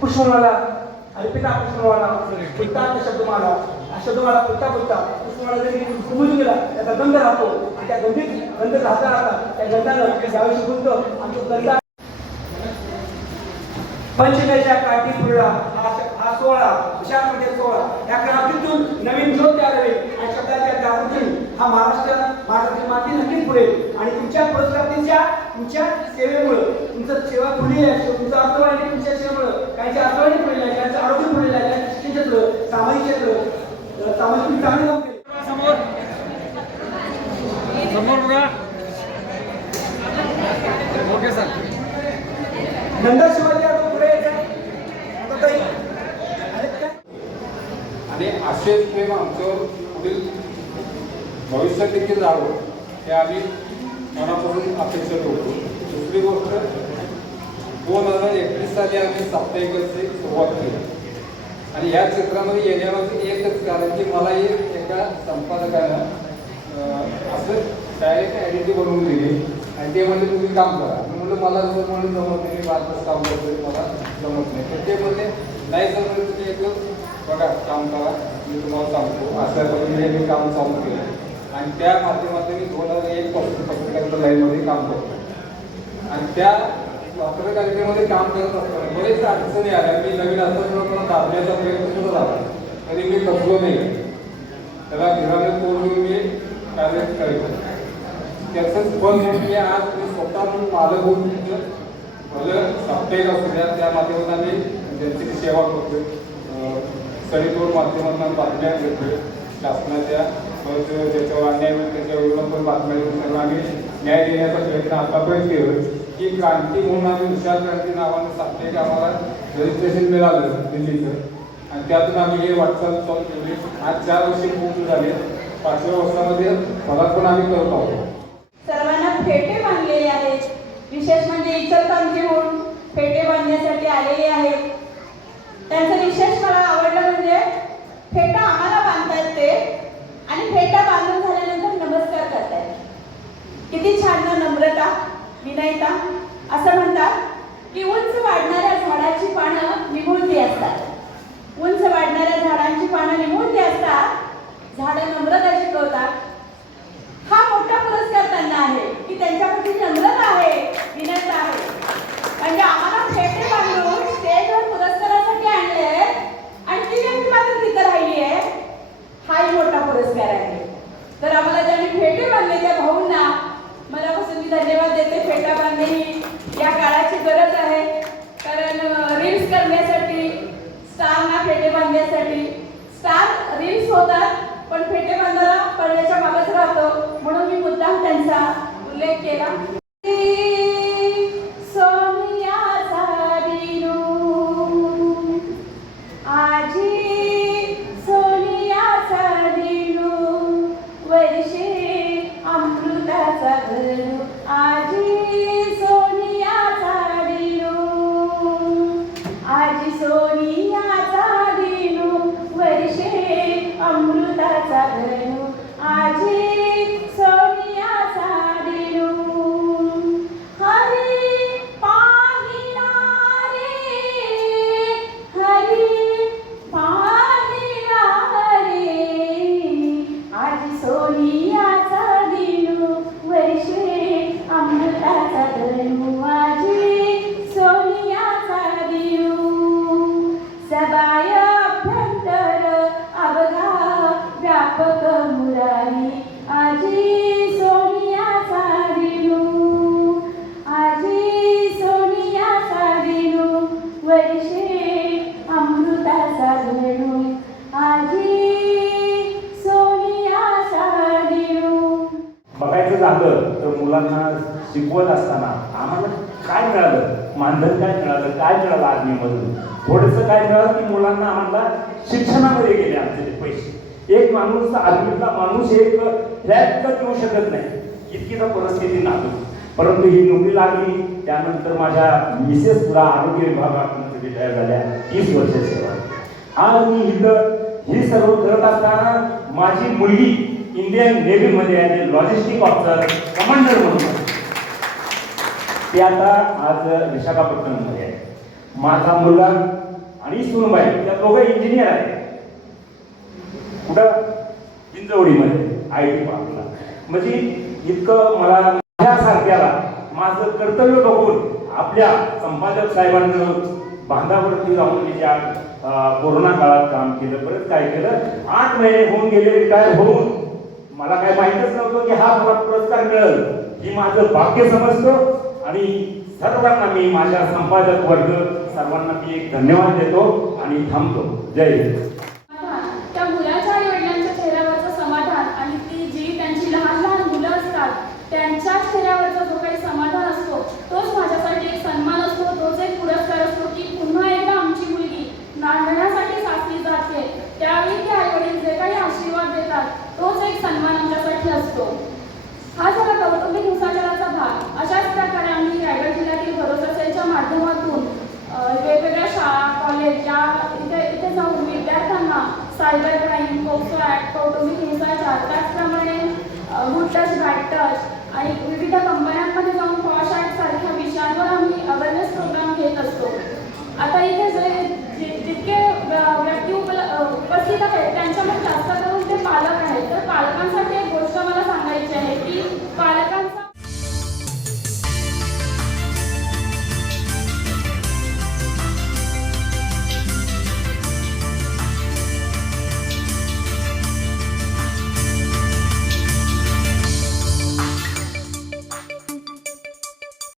पुष्पमाला अर्पिता पुष्पमाला पुलता शब्दमाला शब्दमाला पुलता पुष्पमाला जरी कुमून गेला त्याचा गंध राहतो आणि त्या गंध राहता राहता त्या गंधानं ज्यावेळी गुंत आणि तो गंध पंचमेच्या क्रांतीपूर्णा हा सोहळा विशाळमध्ये सोहळा या क्रांतीतून नवीन ज्योत तयार होईल आणि शब्दाच्या जागृतीतून हा महाराष्ट्राची माती नक्कीच पुढेल आणि तुमच्या पुरस्कारांच्या तुमच्या सेवेमुळे तुमचं सेवा पुढे आहे तुमचं अर्थवाणी तुमच्या सेवेमुळे काहीच्या अर्थवाणी पुढे आहे काहीचं आरोग्य पुढे आहे काही शिक्षण क्षेत्र सामाजिक क्षेत्र सामाजिक चांगले काम केले समोर बघा ओके सर नंदा शिवाजी पुढे आणि असेच प्रेम आमच्यावर पुढील भविष्यात देखील राहावं हे आम्ही मनापासून अपेक्षा करतो. दुसरी गोष्ट 2031 साली आम्ही साप्ताहिकाची सुरुवात केली आणि या क्षेत्रामध्ये येण्यामध्ये एकच कारण की मला एका संपादकानं असं डायरेक्ट आयडेंटिटी बनवून दिली आणि ते म्हणजे तुम्ही काम करा. म्हणलं मला जर म्हणून जमत नाही मी बातच काम करतोय मला जमत नाही तर ते म्हणले नाही जर म्हणजे तुम्ही एक बघा काम करा मी तुम्हाला सांगतो असं पद्धतीने मी काम चालू केलं आणि त्या माध्यमातून मी 2001 पासून पत्रकारिता लाईनमध्ये काम करतो आणि त्या पत्रकारितेमध्ये काम करत असताना बरेच अडचणी आल्या. मी नवीन असताना मला दाबण्याचा प्रयत्न सुद्धा झाला तरी मी थकलो नाही त्याला घराने तोडून मी कार्य करायचो. त्याचंच फल म्हणून मी आज मी स्वतः म्हणून मालक होऊन भलं साप्ताहिक असू द्या त्या माध्यमातून आम्ही जनतेची सेवा करतोय. सरीतोड माध्यमातून बातम्या घेतोय शासनाच्या ज्याच्यावर अन्याय होईल त्याच्या विरोधात पण बातम्या घेऊन त्यांना आम्ही न्याय देण्याचा प्रयत्न आतापर्यंत केलं की क्रांती म्हणून आम्ही विशाल क्रांती नावानं साप्ताहिक आम्हाला रजिस्ट्रेशन मिळालं दिल्लीचं आणि त्यातून आम्ही हे वाटचाल चालू केली. आज 4 वर्षे पूर्ण झाले. 5व्या वर्षामध्ये पदार्पण आम्ही करत आहोत. सर्वांना फेटे बांधलेले आहेत. विशेष म्हणजे इचलकरंजीहून फेटे बांधण्यासाठी आलेले आहेत. त्यांचं विशेष मला आवडलं म्हणजे फेटा आम्हाला बांधतात ते आणि फेटा बांधून झाल्यानंतर नमस्कार करतात. किती छान ना नम्रता विनयता. असं म्हणतात की उंच वाढणाऱ्या झाडाची पानं निमुळती असतात. उंच वाढणाऱ्या झाडांची पानं निमुळती असतात. झाडं नम्रता शिकवतात. हा मोठा पुरस्कार त्यांना आहे की त्यांच्याकडे नम्रता आहे विनयता आहे. म्हणजे आम्हाला फेटे बांधून स्टेजवर पुरस्कारासाठी आणले आणि ती व्यक्ती मात्र तिथं राहिली आहे. हाही मोठा पुरस्कार आहे. तर आम्हाला ज्यांनी फेटे बांधले त्या भाऊंना मनापासून मी धन्यवाद देते. फेटा बांधणे ही या काळाची गरज आहे. कारण रील्स करण्यासाठी स्टारना फेटे बांधण्यासाठी स्टार रील्स होतात पण फेटे बांधायला पडण्याच्या मागच राहतो म्हणून मी मुद्दाम त्यांचा उल्लेख केला. बघायचं झालं तर मुलांना शिकवत असताना आम्हाला काय मिळालं, मानधन काय मिळालं, काय मिळालं आर्मीमधून थोडंसं काय मिळालं की मुलांना आम्हाला शिक्षणामध्ये गेले आमचे ते पैसे. एक माणूस आर्मीतला माणूस एक फ्लॅट येऊ शकत नाही इतकी तर परिस्थिती नाजूक. परंतु ही नोकरी लागली त्यानंतर माझ्या मिसेस सुद्धा आरोग्य विभागात रिटायर झाल्या. 30 वर्ष सेवा. आज मी इथं ही सर्व करत असताना माझी मुलगी इंडियन नेव्हीमध्ये आहे लॉजिस्टिक ऑफिसर कमांडर म्हणून. ते आता आज विशाखापट्टणममध्ये आहे. माझा मुलगा आणि सुनबाई त्या दोघं इंजिनियर आहेत. कुठं? हिंजवडीमध्ये IT पार्कला. म्हणजे इतकं मला माझ्यासारख्याला माझं कर्तव्य बघून आपल्या संपादक साहेबांनं बांधावरती जाऊन मी ज्या कोरोना काळात काम केलं, परत काय केलं, 8 महिने होऊन गेले रिटायर होऊन. मला काय माहितच नव्हतं की हा मला पुरस्कार मिळेल, ही माझं भाग्य समजतो. आणि सर्वांना मी, माझ्या संपादक वर्ग सर्वांना मी एक धन्यवाद देतो आणि थांबतो. जय हिंद. त्या मुलाच्या आई वडिलांच्या चेहऱ्यावरचं समाधान आणि ती जी त्यांची लहान लहान मुलं असतात त्यांच्या चेहऱ्यावरचा जो काही समाधान असतो तोच माझ्यासाठी एक सन्मान असतो, तोच एक पुरस्कार असतो की पुन्हा एकदा आमची मुलगी नांदण्यासाठी साथली जाते. त्यावेळी ते आई वडील जे काही आशीर्वाद देतात तोच एक सन्मान आमच्यासाठी असतो. हा झाला कौटुंबिक हिंसाचाराचा भाग. अशाच प्रकारे आम्ही रायगड जिल्ह्यातील भरोसा सेलच्या माध्यमातून वेगवेगळ्या शाळा, कॉलेज या इथे जाऊन विद्यार्थ्यांना सायबर क्राईम, पोक्सो ॲक्ट, कौटुंबिक हिंसाचार, त्याचप्रमाणे गुड टच, बॅड टच आणि विविध कंपन्यांमध्ये जाऊन पॉश ॲक्ट सारख्या विषयांवर आम्ही